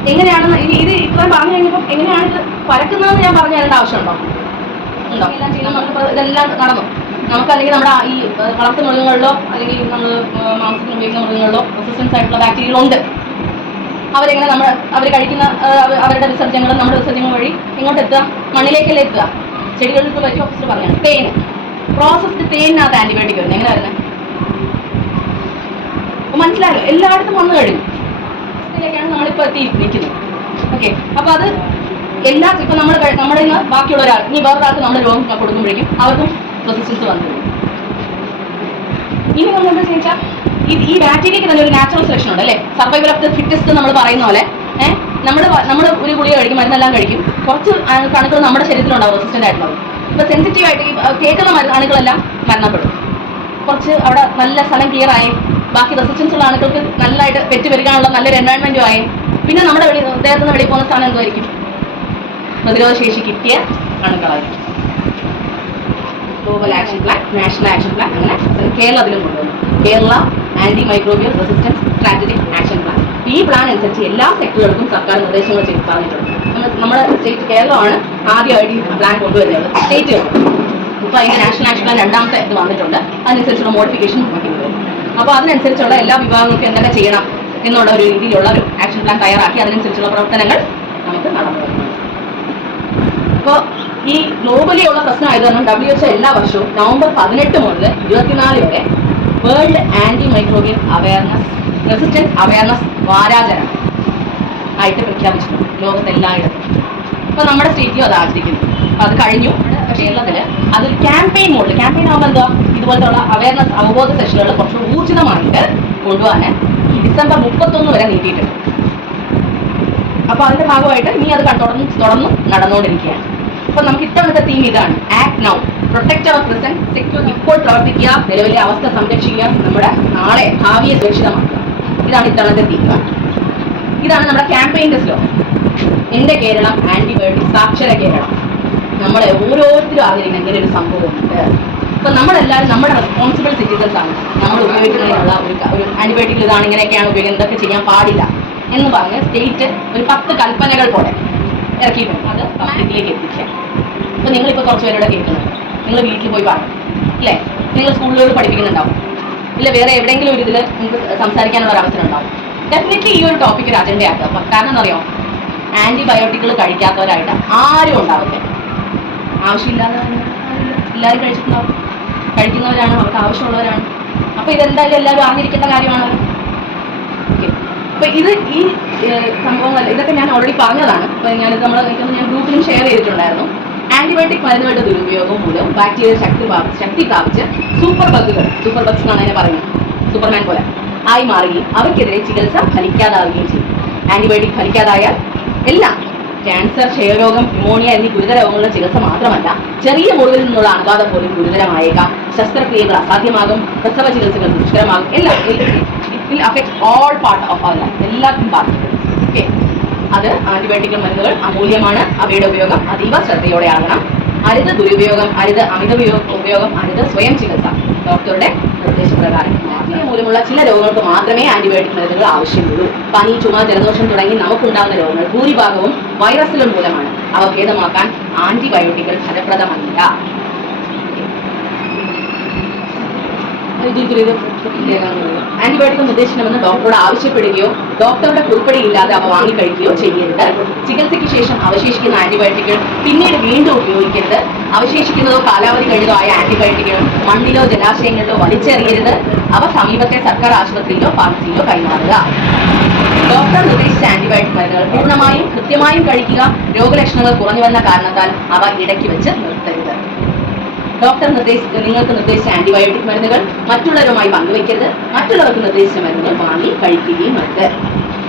എങ്ങനെയാണെന്ന് ഇനി ഇത് ഇത്രയും പറഞ്ഞു കഴിഞ്ഞപ്പോൾ എങ്ങനെയാണ് ഇത് പരക്കുന്നതെന്ന് ഞാൻ പറഞ്ഞു തരേണ്ട ആവശ്യമുണ്ടോ? ഉണ്ടോ? എല്ലാം നമുക്ക് ഇതെല്ലാം നടന്നു. നമുക്ക് അല്ലെങ്കിൽ നമ്മുടെ ഈ വളർത്തു മൃഗങ്ങളിലോ അല്ലെങ്കിൽ നമ്മൾ മാംസത്തിന് ഉപയോഗിക്കുന്ന മൃഗങ്ങളിലോ റെസിസ്റ്റൻസ് ആയിട്ടുള്ള ബാക്ടീരിയകളുണ്ട് അവരെങ്ങനെ നമ്മൾ അവർ കഴിക്കുന്ന അവരുടെ വിസർജ്യങ്ങളും നമ്മുടെ വിസർജ്യങ്ങൾ വഴി ഇങ്ങോട്ട് എത്തുക മണ്ണിലേക്കല്ലേ എത്തുക? ചെടികൾക്ക് പറ്റി ഓഫീസർ പറഞ്ഞാണ് തേൻ. പ്രോസസ്ഡ് തേനിനകത്ത് ആന്റിബയോട്ടിക് വരുന്നത്. എങ്ങനെ വരുന്നത്? മനസ്സിലായോ? മനസ്സിലായല്ലോ എല്ലായിടത്തും വന്നു കഴിഞ്ഞു. ഇതിലേക്കാണ് നമ്മളിപ്പോൾ എത്തി നിൽക്കുന്നത് ഓക്കെ അപ്പൊ അത് എല്ലാ ഇപ്പൊ നമ്മൾ നമ്മുടെ നിന്ന് ബാക്കിയുള്ള ഒരാൾ ഇനി വേറൊരാൾക്ക് നമ്മുടെ രോഗം കൊടുക്കുമ്പോഴേക്കും അവർക്കും റെസിസ്റ്റൻസ് വന്നു. ഇനി നമ്മൾ എന്താ ചോദിച്ചാൽ ഈ ഈ ബാക്ടീരിയക്ക് തന്നെ ഒരു നാച്ചുറൽ സെലക്ഷൻ ഉണ്ട് അല്ലേ? സർവൈവൽ ഓഫ് ദ ഫിറ്റസ്റ്റ് നമ്മൾ പറയുന്ന പോലെ ഏഹ് നമ്മൾ നമ്മൾ ഒരു ഗുളിക കഴിക്കും മരുന്നെല്ലാം കഴിക്കും. കുറച്ച് കണുക്കൾ നമ്മുടെ ശരീരത്തിലുണ്ടാവും റെസിസ്റ്റന്റ് ആയിട്ടുള്ളത് ഇപ്പം സെൻസിറ്റീവ് ആയിട്ട് ഈ കേൾക്കുന്ന മരുന്ന് മരണപ്പെടും. കുറച്ച് അവിടെ നല്ല സ്ഥലം ക്ലിയർ ആയി ബാക്കി റെസിസ്റ്റൻസ് ഉള്ള അണുക്കൾക്ക് നല്ലതായിട്ട് പെറ്റി വരികാനുള്ള നല്ലൊരു എൻവയൺമെന്റും ആയി. പിന്നെ നമ്മുടെ വെളി ദേഹത്ത് നിന്ന് പോകുന്ന സ്ഥാനം എന്തായിരിക്കും? പ്രതിരോധ ശേഷി കിട്ടിയ അണുക്കളായിരിക്കും global action plan national action plan അങ്ങനെ കേരളത്തിലും കൊണ്ടുവന്നു. Kerala anti microbial resistance strategic action plan ഈ പ്ലാൻ അനുസരിച്ച് എല്ലാ സെക്ടറുകൾക്കും സർക്കാർ നിർദ്ദേശങ്ങൾ ചെയ്ത് പറഞ്ഞിട്ടുണ്ട് നമ്മുടെ സ്റ്റേറ്റ് കേരളമാണ് ആദ്യമായിട്ട് ഈ പ്ലാൻ കൊണ്ടുവരുന്നത്. സ്റ്റേറ്റുകൾ ഇപ്പൊ അതിന്റെ നാഷണൽ ആക്ഷൻ പ്ലാൻ രണ്ടാമത്തെ ഇത് വന്നിട്ടുണ്ട്. അതിനനുസരിച്ചുള്ള മോഡിഫിക്കേഷൻ നമുക്ക് വരും അപ്പോൾ അതിനനുസരിച്ചുള്ള എല്ലാ വിഭാഗങ്ങൾക്കും എന്തൊക്കെ ചെയ്യണം എന്നുള്ള ഒരു രീതിയിലുള്ള ഒരു ആക്ഷൻ പ്ലാൻ തയ്യാറാക്കി അതിനനുസരിച്ചുള്ള പ്രവർത്തനങ്ങൾ നമുക്ക് നടന്നു അപ്പോൾ ഈ ഗ്ലോബലി ഉള്ള പ്രശ്നമായത് കാരണം ഡബ്ല്യു എച്ച് എല്ലാ വർഷവും നവംബർ പതിനെട്ട് മുതൽ ഇരുപത്തിനാല് വരെ world anti microbial awareness resistance awareness വാരാചരണം ആയിട്ട് പ്രഖ്യാപിച്ചിട്ടുണ്ട് ലോകത്തെല്ലായിടത്തും. അപ്പോൾ നമ്മുടെ സ്റ്റേറ്റിലും അത് ആചരിക്കുന്നു. അപ്പോൾ അത് കഴിഞ്ഞു. കേരളത്തിൽ അതൊരു ക്യാമ്പയിൻ മോഡിൽ ക്യാമ്പയിൻ ആകുമ്പോൾ എന്താ ഇതുപോലത്തെ അവയർനെസ് അവബോധ സെഷനുകൾ കുറച്ച് ഊർജിതമായിട്ട് കൊണ്ടുപോകാൻ ഡിസംബർ മുപ്പത്തൊന്ന് വരെ നീട്ടിയിട്ടുണ്ട്. അപ്പൊ അതിന്റെ ഭാഗമായിട്ട് നീ അത് തുടർന്ന് തുടർന്ന് നടന്നുകൊണ്ടിരിക്കുകയാണ്. അപ്പൊ നമുക്ക് ഇത്തവണത്തെ തീം ഇതാണ്. Act now protect our present secure ഇപ്പോൾ പ്രവർത്തിക്കുക. നിലവിലെ അവസ്ഥ സംരക്ഷിക്കുക. നമ്മുടെ നാളെ ഭാവിയെ സുരക്ഷിതമാക്കുക. ഇതാണ് ഇത്തവണത്തെ തീം ഇതാണ് നമ്മുടെ ക്യാമ്പയിന്റെ സ്ലോ എന്റെ കേരളം ആന്റിബയോട്ടിക് സാക്ഷര കേരളം. നമ്മളെ ഓരോരുത്തരും ആഗ്രഹിക്കുന്ന ഇങ്ങനെ ഒരു സംഭവമുണ്ട് അപ്പൊ നമ്മളെല്ലാവരും നമ്മുടെ റെസ്പോൺസിബിൾ സിറ്റിസൺസ് ആണ് നമ്മൾ ഉപയോഗിക്കുന്നതിനുള്ള ഒരു ഒരു ആന്റിബയോട്ടിക് ഇതാണ് ഇങ്ങനെയൊക്കെയാണ് ഉപയോഗിക്കുന്നത്. ഇതൊക്കെ ചെയ്യാൻ പാടില്ല എന്ന് പറഞ്ഞ് സ്റ്റേറ്റ് ഒരു പത്ത് കൽപ്പനകൾ പോലെ ഇറക്കിയിട്ടുണ്ട്. അത് പബ്ലിക്കിലേക്ക് എത്തിക്കാൻ അപ്പൊ നിങ്ങളിപ്പോൾ കുറച്ച് പേരോടെ കേൾക്കുന്നുണ്ട് നിങ്ങൾ വീട്ടിൽ പോയി പറയും അല്ലേ നിങ്ങൾ സ്കൂളുകളിൽ പഠിപ്പിക്കുന്നുണ്ടാവും. ഇല്ല വേറെ എവിടെയെങ്കിലും ഒരു ഇതിൽ നിങ്ങൾക്ക് സംസാരിക്കാനുള്ള ഒരു അവസരം ഉണ്ടാവും. ഡെഫിനറ്റ്ലി ഈ ഒരു ടോപ്പിക് ഒരു അജണ്ടയാക്കുക കാരണം എന്താ അറിയോ? ആന്റിബയോട്ടിക്കുകൾ കഴിക്കാത്തവരായിട്ട് ആരും ഉണ്ടാവില്ല. ആവശ്യമില്ലാതെ. എല്ലാവരും കഴിച്ചിട്ടുണ്ടാവും കഴിക്കുന്നവരാണ് അവർക്ക് ആവശ്യമുള്ളവരാണ്. അപ്പോൾ ഇതെന്തായാലും എല്ലാവരും അറിഞ്ഞിരിക്കേണ്ട കാര്യമാണ്. ഓക്കെ അപ്പൊ ഇത് ഈ സംഭവങ്ങൾ ഇതൊക്കെ ഞാൻ ഓൾറെഡി പറഞ്ഞതാണ്. അപ്പൊ ഞാനിത് നമ്മൾ ഞാൻ ഗ്രൂപ്പിലും ഷെയർ ചെയ്തിട്ടുണ്ടായിരുന്നു. ആന്റിബയോട്ടിക് മരുന്നുകളുടെ ദുരുപയോഗം മൂലം ബാക്ടീരിയ ശക്തി ശക്തി പ്രാപിച്ച് സൂപ്പർ ബഗുകൾ സൂപ്പർ ബഗ്സ് എന്നാണ് അതിനെ പറയുന്നത്. സൂപ്പർമാൻ പോലെ ആയി മാറുകയും അവയ്ക്കെതിരെ ചികിത്സ ഫലിക്കാതാവുകയും ചെയ്യും. ആന്റിബയോട്ടിക് ഫലിക്കാതായാൽ എല്ലാം ക്യാൻസർ ക്ഷയരോഗം ന്യൂമോണിയ എന്നീ ഗുരുതര രോഗങ്ങളുടെ ചികിത്സ മാത്രമല്ല ചെറിയ മുറിവിൽ നിന്നുള്ള അണുബാധ പോലും ഗുരുതരമായേക്കാം. ശസ്ത്രക്രിയകൾ അസാധ്യമാകും പ്രസവ ചികിത്സകൾ ദുഷ്കരമാകും. എല്ലാം it affect all part of our life എല്ലാത്തിനും ബാധിക്കും. ഓക്കെ അത് ആന്റിബയോട്ടിക് മരുന്നുകൾ അമൂല്യമാണ്. അവയുടെ ഉപയോഗം അതീവ ശ്രദ്ധയോടെ ആകണം. അരുത് ദുരുപയോഗം അരുത് അമിത ഉപയോഗ- അരുത് സ്വയം ചികിത്സ. ഡോക്ടറുടെ നിർദ്ദേശപ്രകാരം. ബാക്ടീരിയ മൂലമുള്ള ചില രോഗങ്ങൾക്ക് മാത്രമേ ആന്റിബയോട്ടിക് മരുന്നുകൾ ആവശ്യമുള്ളൂ. പനി ചുമ ജലദോഷം തുടങ്ങി നമുക്കുണ്ടാകുന്ന രോഗങ്ങൾ ഭൂരിഭാഗവും വൈറസുകൾ മൂലമാണ്. അവ ഭേദമാക്കാൻ ആന്റിബയോട്ടിക്കുകൾ ഫലപ്രദമല്ല. ആന്റിബയോട്ടിക് നിർദ്ദേശിക്കണമെന്ന് ഡോക്ടറോട് ആവശ്യപ്പെടുകയോ ഡോക്ടറുടെ കുറിപ്പടിയില്ലാതെ അവ വാങ്ങിക്കഴിക്കുകയോ ചെയ്യരുത്. ചികിത്സയ്ക്ക് ശേഷം അവശേഷിക്കുന്ന ആന്റിബയോട്ടിക്കുകൾ പിന്നീട് വീണ്ടും ഉപയോഗിക്കരുത്. അവശേഷിക്കുന്നതോ കാലാവധി കഴിഞ്ഞതോ ആയ ആന്റിബയോട്ടിക്കുകൾ മണ്ണിലോ ജലാശയങ്ങളിലോ വലിച്ചെറിയരുത്. അവ സമീപത്തെ സർക്കാർ ആശുപത്രിയിലോ ഫാർമസിയിലോ കൈമാറുക. ഡോക്ടർ നിർദ്ദേശിച്ച ആന്റിബയോട്ടിക് മരുന്നുകൾ പൂർണമായും കൃത്യമായും കഴിക്കുക. രോഗലക്ഷണങ്ങൾ കുറഞ്ഞു വന്ന കാരണത്താൽ അവ ഇടയ്ക്ക് വെച്ച് നിർത്തരുത്. ഡോക്ടർ നിർദ്ദേശിച്ച നിങ്ങൾക്ക് നിർദ്ദേശിച്ച ആന്റിബയോട്ടിക് മരുന്നുകൾ മറ്റുള്ളവരുമായി പങ്കുവയ്ക്കരുത് മറ്റുള്ളവർക്ക് നിർദ്ദേശിച്ച മരുന്നുകൾ വാങ്ങി കഴിക്കുകയും അരുത്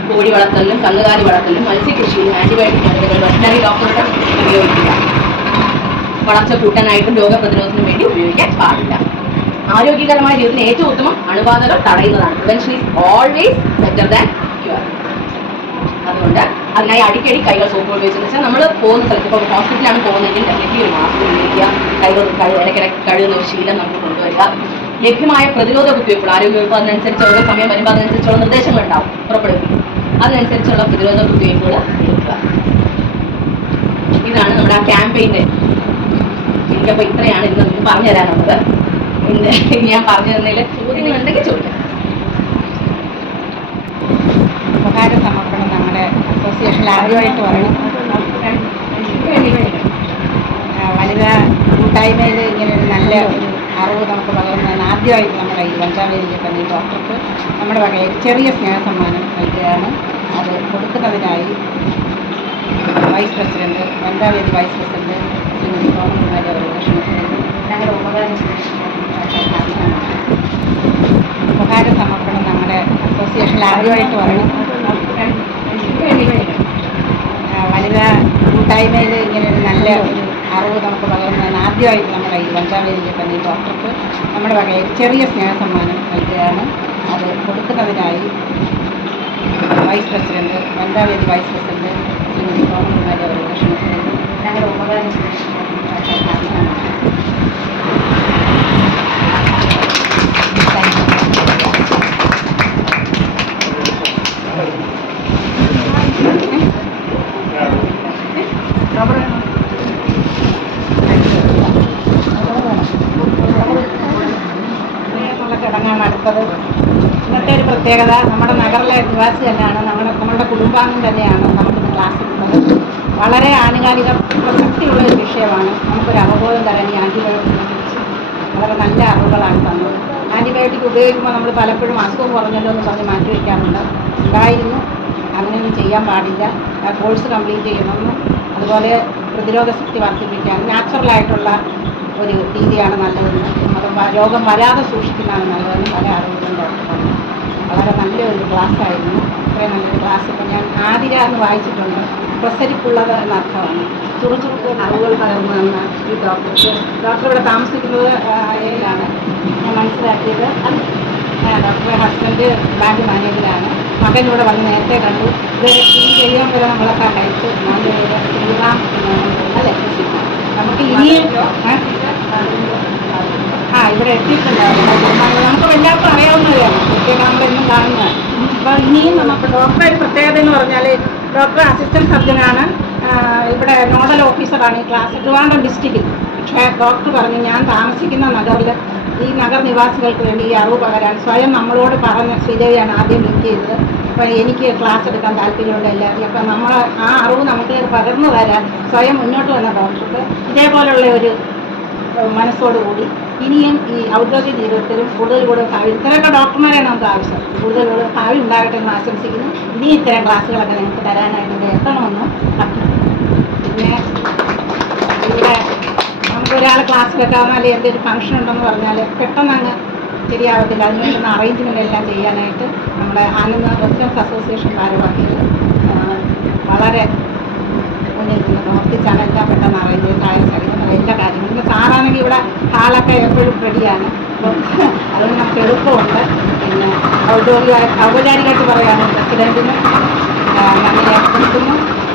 കോഴി വളർത്തലിലും കന്നുകാലി വളർത്തലിലും മത്സ്യകൃഷിയിലും ആന്റിബയോട്ടിക് മരുന്നുകൾ വെറ്റിനറി ഡോക്ടറുടെ ഉപയോഗിക്കുക. വളർച്ച കൂട്ടാനായിട്ടും രോഗപ്രതിരോധത്തിനും വേണ്ടി ഉപയോഗിക്കാൻ പാടില്ല. ആരോഗ്യകരമായ ജീവിതത്തിന് ഏറ്റവും ഉത്തമം അണുബാധകൾ തടയുന്നതാണ്. Prevention is always better than അതുകൊണ്ട് അതിനായി അടിക്കടി കൈകൾ സോപ്പ് ഉപയോഗിച്ചെന്ന് വെച്ചാൽ നമ്മൾ പോകുന്ന സ്ഥലത്ത് ഇപ്പോൾ ഹോസ്പിറ്റലാണ് പോകുന്നതെങ്കിൽ ഡെഫിനറ്റ്ലി ഒരു മാസ്ക് ഉപയോഗിക്കുക കൈകൾ ഇടയ്ക്കിടയ്ക്ക് കഴുകുന്ന ഒരു ശീലം നമുക്ക് കൊണ്ടുവരിക. ലഭ്യമായ പ്രതിരോധ കുത്തിവയ്പ്പുകൾ ആരോഗ്യ വകുപ്പ് അതിനനുസരിച്ച് ഓരോ സമയം വരുമ്പോൾ അതിനനുസരിച്ചുള്ള നിർദ്ദേശങ്ങൾ ഉണ്ടാവും പുറപ്പെടുവിക്കും അതിനനുസരിച്ചുള്ള പ്രതിരോധ കുത്തിവയ്പ്പുകൾ എടുക്കുക. ഇതാണ് നമ്മുടെ ആ ക്യാമ്പയിന്റെ എനിക്കപ്പോൾ ഇത്രയാണ് ഇന്ന് നിങ്ങൾക്ക് പറഞ്ഞു തരാനുള്ളത്. ഇന്ന് ഞാൻ പറഞ്ഞു തന്നതിൽ ചോദ്യങ്ങളുണ്ടെങ്കിൽ ചോദിക്കാം. ഉപഹാര സമർപ്പണം അസോസിയേഷനിൽ ആദ്യമായിട്ട് ആ, വനിതാ കൂട്ടായ്മയിൽ ഇങ്ങനെ ഒരു നല്ല ഒരു അറിവ് നമുക്ക് പകർന്നതാണ് ആദ്യമായിട്ട് നമ്മുടെ ഈ വഞ്ചാവേദിയിൽ തന്നെ ഈ ഡോക്ടർക്ക് നമ്മുടെ വകയിൽ ചെറിയ സ്നേഹസമ്മാനം നൽകുകയാണ്. അത് കൊടുക്കുന്നതിനായി വൈസ് പ്രസിഡന്റ് വനിതാവേദി വൈസ് പ്രസിഡന്റ് ശ്രീമതി കോമകുമാരി അവരുടെ ക്ഷണിച്ചിട്ടുണ്ട് ഞങ്ങളുടെ ഉപകാരം ഉപകാര സമർപ്പണം നമ്മുടെ അസോസിയേഷനിൽ ആദ്യമായിട്ട് പറയണം ആ, വനിതാ കൂട്ടായ്മയിൽ ഇങ്ങനെ ഒരു നല്ല ഒരു അറിവ് നമുക്ക് പകർന്നതാണ് ആദ്യമായിട്ട് നമ്മുടെ ഈ വഞ്ചാവേദിയിൽ തന്നെ ഡോക്ടർക്ക് നമ്മുടെ വകയിൽ ചെറിയ സ്നേഹസമ്മാനം നൽകുകയാണ്. അത് കൊടുക്കുന്നതിനായി വൈസ് പ്രസിഡന്റ് വനിതാവേദി വൈസ് പ്രസിഡന്റ് ശ്രീമതി സോമകുമാരി അവരുടെ ക്ഷണിച്ചിട്ടുണ്ട് ഞങ്ങളുടെ ഉപകാരം എന്നുള്ള അടുത്തത് ഇന്നത്തെ ഒരു പ്രത്യേകത നമ്മുടെ നഗറിലെ നിവാസി തന്നെയാണ്. നമ്മുടെ നമ്മളുടെ കുടുംബാംഗം തന്നെയാണ് നമുക്കിന്ന് ക്ലാസ് എടുക്കുന്നത്. വളരെ ആനുകാലിക പ്രസക്തിയുള്ള ഒരു വിഷയമാണ്. നമുക്കൊരു അവബോധം തരാൻ ഈ ആന്റിബയോട്ടിക്കിനെ കുറിച്ച്. വളരെ നല്ല അറിവുകളാണ് തന്നത്. ആന്റിബയോട്ടിക് ഉപയോഗിക്കുമ്പോൾ നമ്മൾ പലപ്പോഴും അസുഖം കുറഞ്ഞല്ലോ എന്ന് പറഞ്ഞ് മാറ്റി വയ്ക്കാറുണ്ട് ഉണ്ടായിരുന്നു. അങ്ങനെയൊന്നും ചെയ്യാൻ പാടില്ല. കോഴ്സ് കംപ്ലീറ്റ് ചെയ്യണമെന്നും അതുപോലെ പ്രതിരോധ ശക്തി വർദ്ധിപ്പിക്കാൻ നാച്ചുറലായിട്ടുള്ള ഒരു രീതിയാണ് നല്ലതെന്ന്. അത് രോഗം വരാതെ സൂക്ഷിക്കുന്നതാണ് നല്ലതെന്ന് പല അറിവുകളും ഡോക്ടർ പറഞ്ഞു വളരെ നല്ലൊരു ക്ലാസ് ആയിരുന്നു ഇത്രയും നല്ലൊരു ക്ലാസ്. ഇപ്പം ഞാൻ ആതിര എന്ന് വായിച്ചിട്ടുണ്ട്. പ്രസരിപ്പുള്ളത് എന്നർത്ഥമാണ് ചുറുചുറുക്ക് അറിവുകൾ പകർന്നു തന്ന ഈ ഡോക്ടർക്ക് ഡോക്ടർ ഇവിടെ താമസിക്കുന്നത് ഏതിലാണ്? ഞാൻ മനസ്സിലാക്കിയത് അത് ആ, ഡോക്ടറുടെ ഹസ്ബൻഡ് ബാങ്ക് മാനേജറാണ് മകൻ ഇവിടെ വന്ന് നേരത്തെ കണ്ടു. ഇവരെ ചെയ്യാൻ പോലെ നമ്മളൊക്കെ കഴിച്ചു നല്ലൊരു ശ്രീറാം അല്ലേ അല്ലേ? നമുക്ക് ഇനിയും? ആ ഇവിടെ എത്തിയിട്ടുണ്ടായിരുന്നു നമുക്ക് എല്ലാവർക്കും അറിയാവുന്നവരാണ്. കുട്ടിയൊക്കെ നമ്മളെന്നും കാണുന്നതാണ് അപ്പോൾ ഇനിയും നമുക്ക് ഡോക്ടറെ പ്രത്യേകത എന്ന് പറഞ്ഞാൽ ഡോക്ടർ അസിസ്റ്റന്റ് സർജനാണ് ഇവിടെ നോഡൽ ഓഫീസറാണ് ഈ ക്ലാസ് ട്രിവാൻഡ്രം ഡിസ്ട്രിക്റ്റിൽ പക്ഷേ ഡോക്ടർ പറഞ്ഞു ഞാൻ താമസിക്കുന്ന നഗറിൽ ഈ നഗർ നിവാസികൾക്ക് വേണ്ടി ഈ അറിവ് പകരാൻ സ്വയം നമ്മളോട് പറഞ്ഞ ശ്രീദേവിയാണ് ആദ്യം ബുക്ക് ചെയ്തത്. അപ്പോൾ എനിക്ക് ക്ലാസ് എടുക്കാൻ താല്പര്യമുണ്ട് എല്ലാവരും. അപ്പം നമ്മൾ ആ അറിവ് നമുക്ക് പകർന്നു തരാൻ സ്വയം മുന്നോട്ട് വന്ന ഡോക്ടർക്ക് ഇതേപോലുള്ള ഒരു മനസ്സോടുകൂടി ഇനിയും ഈ ഔദ്യോഗിക ജീവിതത്തിലും കൂടുതൽ കൂടുതൽ ഭാവി ഇത്തരമൊക്കെ ഡോക്ടർമാരാണ് നമുക്ക് ആവശ്യം. കൂടുതൽ കൂടുതൽ ഭാവി ഉണ്ടാകട്ടെ എന്ന് ആശംസിക്കുന്നു. ഇനി ഇത്തരം ക്ലാസ്സുകളൊക്കെ നിങ്ങൾക്ക് തരാനായിട്ട് ഇവിടെ എത്തണമെന്ന് പിന്നെ ഇവിടെ നമുക്ക് ഒരാൾ വെക്കാമെന്നാൽ വന്നാൽ എന്തെങ്കിലും ഫംഗ്ഷൻ ഉണ്ടെന്ന് പറഞ്ഞാൽ പെട്ടെന്ന് അങ്ങ് ശരിയാവത്തില്ല. അതിന് അറേഞ്ച്മെന്റ് എല്ലാം ചെയ്യാനായിട്ട് നമ്മുടെ ആനന്ദ റെസിഡൻസ് അസോസിയേഷൻ ഭാരവാഹികൾ വളരെ മുന്നിൽ പ്രവർത്തിച്ചാണ് എല്ലാം പെട്ടെന്ന് അറേഞ്ച് ചെയ്ത് ചായ സഹിതം എല്ലാ കാര്യങ്ങളും. പിന്നെ സാറാണെങ്കിൽ ഇവിടെ ഹാളൊക്കെ എപ്പോഴും റെഡിയാണ്. അപ്പം അതുകൊണ്ട് നമുക്ക് എളുപ്പമുണ്ട്. പിന്നെ ഔദ്യോഗിക ഔപചാരികമായിട്ട് പറയുകയാണ് പ്രസിഡന്റിനും നന്ദി ഏർപ്പെടുത്തുന്നു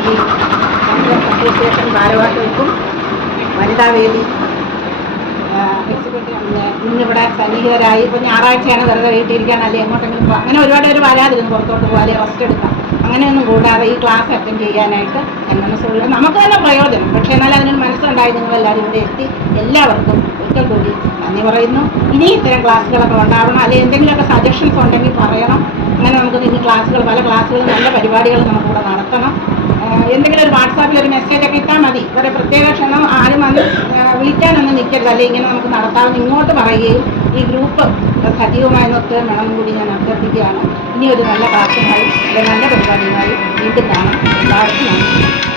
ഈ അസോസിയേഷൻ ഭാരവാഹികൾക്കും എക്സിക്യൂട്ടീവ് പിന്നെ ഇന്നിവിടെ സന്നിഹിതരായി ഇപ്പോൾ ഞായറാഴ്ചയാണ് വെറുതെ വീട്ടിലിരിക്കാൻ. അല്ലെങ്കിൽ എങ്ങോട്ടെങ്കിലും അങ്ങനെ ഒരുപാട് പേര് വരാതിരുന്നു പുറത്തോട്ട് പോകാതെ റെസ്റ്റ് എടുക്കാം. അങ്ങനെയൊന്നും കൂടാതെ ഈ ക്ലാസ് അറ്റൻഡ് ചെയ്യാനായിട്ട് മനസ്സുള്ള നമുക്ക് തന്നെ പ്രയോജനം. പക്ഷേ എന്നാലും അതിനൊരു മനസ്സുണ്ടായി നിങ്ങളെല്ലാവരും ഇവിടെ എത്തി എല്ലാവർക്കും ഒരിക്കൽ കൂടി നന്ദി പറയുന്നു. ഇനി ഇത്തരം ക്ലാസ്സുകളൊക്കെ ഉണ്ടാവണം. അല്ലെങ്കിൽ എന്തെങ്കിലുമൊക്കെ സജഷൻസ് ഉണ്ടെങ്കിൽ പറയണം. അങ്ങനെ നമുക്ക് ഇനി ക്ലാസ്സുകൾ പല ക്ലാസ്സുകളും നല്ല പരിപാടികൾ നമുക്കിവിടെ നടത്തണം. എന്തെങ്കിലും ഒരു വാട്സാപ്പിൽ ഒരു മെസ്സേജ് ഒക്കെ ഇട്ടാൽ മതി. വേറെ പ്രത്യേക ക്ഷണം ആരും വന്ന് വിളിക്കാനൊന്നും നിൽക്കരുത്. അല്ലെങ്കിൽ ഇങ്ങനെ നമുക്ക് നടത്താമെന്ന് ഇങ്ങോട്ട് പറയുകയും ഈ ഗ്രൂപ്പ് സജീവമായി നിർത്തുകയും വേണം കൂടി ഞാൻ അഭ്യർത്ഥിക്കുകയാണ്. ഇനി ഒരു നല്ല ക്ലാസ്സുമായി നല്ല പരിപാടിയുമായി വീണ്ടും കാണാം. എല്ലാവർക്കും